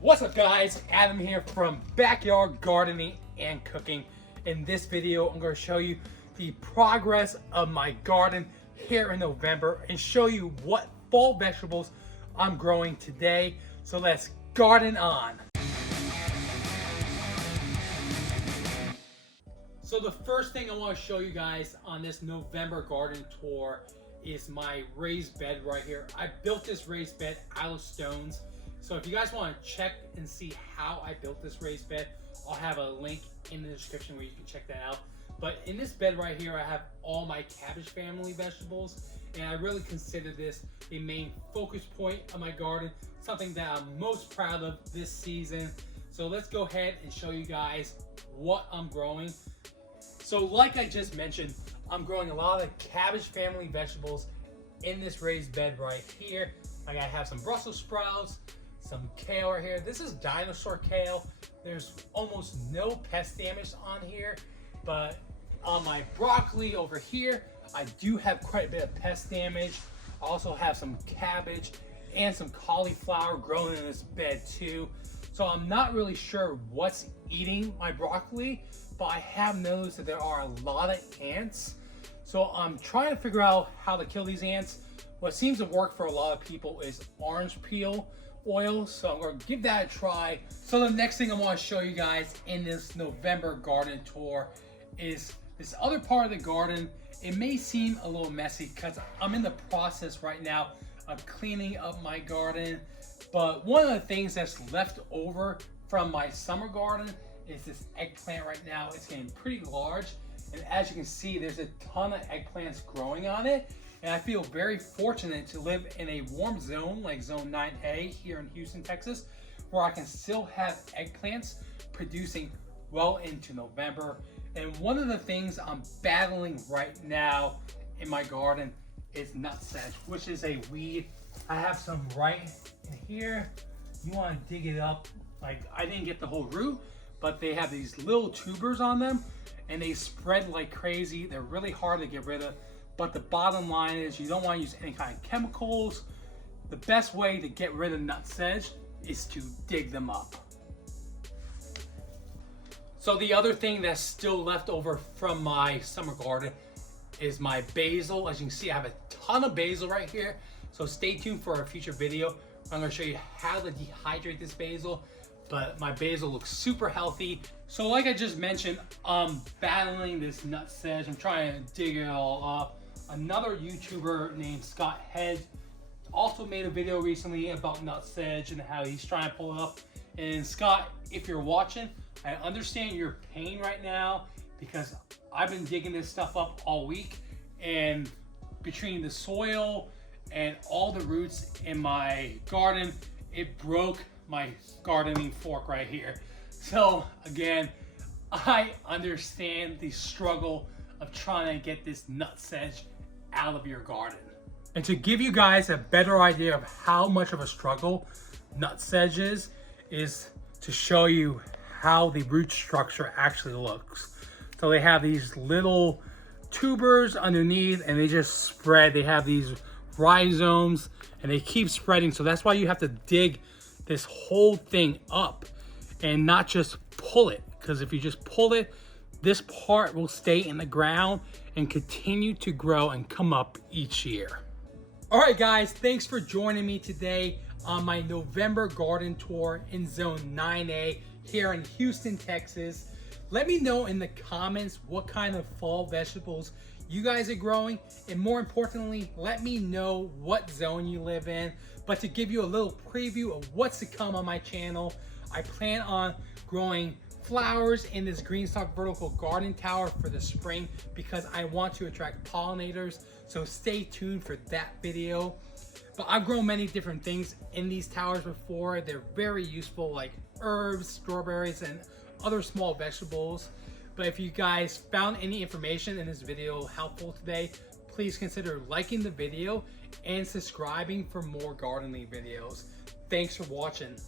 What's up guys, Adam here from Backyard Gardening and Cooking. In this video, I'm going to show you the progress of my garden here in November and show you what fall vegetables I'm growing today. So let's garden on. So the first thing I want to show you guys on this November garden tour is my raised bed right here. I built this raised bed out of stones. So if you guys want to check and see how I built this raised bed, I'll have a link in the description where you can check that out. But in this bed right here, I have all my cabbage family vegetables, and I really consider this a main focus point of my garden, something that I'm most proud of this season. So let's go ahead and show you guys what I'm growing. So like I just mentioned, I'm growing a lot of cabbage family vegetables in this raised bed right here. Like I have some Brussels sprouts, some kale right here. This is dinosaur kale. There's almost no pest damage on here, but on my broccoli over here, I do have quite a bit of pest damage. I also have some cabbage and some cauliflower growing in this bed too. So I'm not really sure what's eating my broccoli, but I have noticed that there are a lot of ants. So I'm trying to figure out how to kill these ants. What seems to work for a lot of people is orange peel oil, so I'm going to give that a try. So the next thing I want to show you guys in this November garden tour is this other part of the garden. It may seem a little messy because I'm in the process right now of cleaning up my garden, but one of the things that's left over from my summer garden is this eggplant right now. It's getting pretty large, and as you can see, there's a ton of eggplants growing on it. And I feel very fortunate to live in a warm zone like zone 9A here in Houston, Texas, where I can still have eggplants producing well into November. And one of the things I'm battling right now in my garden is nutsedge, which is a weed. I have some right in here. You want to dig it up. Like, I didn't get the whole root, but they have these little tubers on them and they spread like crazy. They're really hard to get rid of. But the bottom line is you don't want to use any kind of chemicals. The best way to get rid of nutsedge is to dig them up. So the other thing that's still left over from my summer garden is my basil. As you can see, I have a ton of basil right here. So stay tuned for a future video. I'm going to show you how to dehydrate this basil. But my basil looks super healthy. So like I just mentioned, I'm battling this nutsedge. I'm trying to dig it all up. Another YouTuber named Scott Head also made a video recently about nutsedge and how he's trying to pull it up. And Scott, if you're watching, I understand your pain right now because I've been digging this stuff up all week, and between the soil and all the roots in my garden, it broke my gardening fork right here. So again, I understand the struggle of trying to get this nutsedge out of your garden. And to give you guys a better idea of how much of a struggle nutsedge is to show you how the root structure actually looks. So they have these little tubers underneath and they just spread. They have these rhizomes and they keep spreading. So that's why you have to dig this whole thing up and not just pull it. Because if you just pull it, this part will stay in the ground and continue to grow and come up each year. All right, guys, thanks for joining me today on my November garden tour in zone 9A here in Houston, Texas. Let me know in the comments what kind of fall vegetables you guys are growing, and more importantly, let me know what zone you live in. But to give you a little preview of what's to come on my channel, I plan on growing flowers in this green stock vertical garden tower for the spring because I want to attract pollinators. So stay tuned for that video. But I've grown many different things in these towers before. They're very useful, like herbs, strawberries, and other small vegetables. But if you guys found any information in this video helpful today, please consider liking the video and subscribing for more gardening videos. Thanks for watching.